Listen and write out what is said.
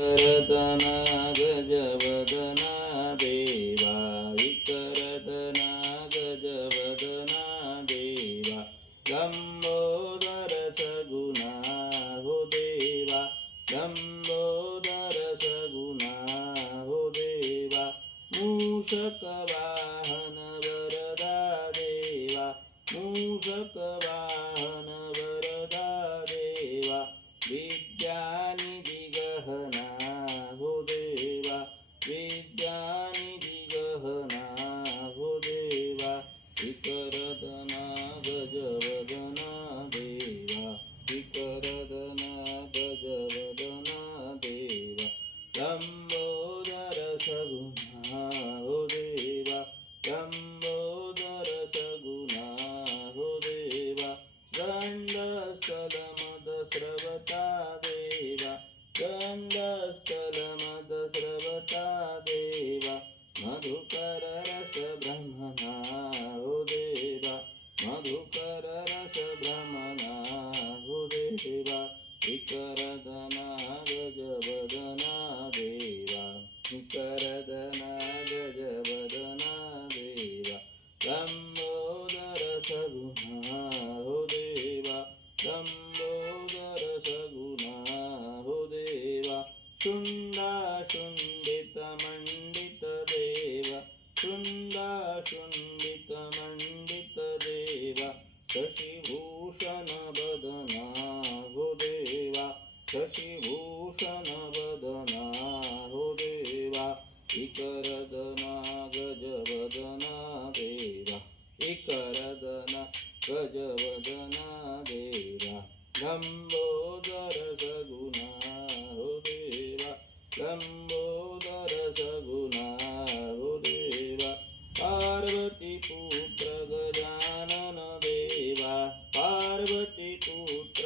करदना गजवदना देवा विकरदना गजवदना देवा लंबोदर सगुणा हो देवा लंबोदर सगुणा हो देवा मूषक वाहन वरदा देवा मूषक वाहन वरदा देवा विद्यानिधि गहना हो देवा विद्यानिधि गहना हो देवा विकरदना गजवदना देवा विकरदना गजवदना देवा लंबोदर सगुणा हो देवा लंबोदर सगुणा हो देवा गंडस्थल मद स्रवता देवा गंडस्थल मद स्रवता देवा मधुकर रस ब्रह्मणा हो देवा मधुकर रस ब्रह्मणा हो देवा विकरदना गजवदना देवा विकरदना गजवदना देवा लंबोदर सगुणा हो देवा लंबोदर सगुणा हो देवा शुंडा शुंडित मंडित देवा शुंडा शुंडित मंडित देवा शशिभूषण बदना हो देवा शशिभूषण बदना हो देवा विकरदना गजवदना देवा विकरदना गजवदना देवा लंबोदर सगुणा हो देवा लंबोदर सगुणा हो देवा पार्वती पुत्र गजानन देवा पार्वती पुत्र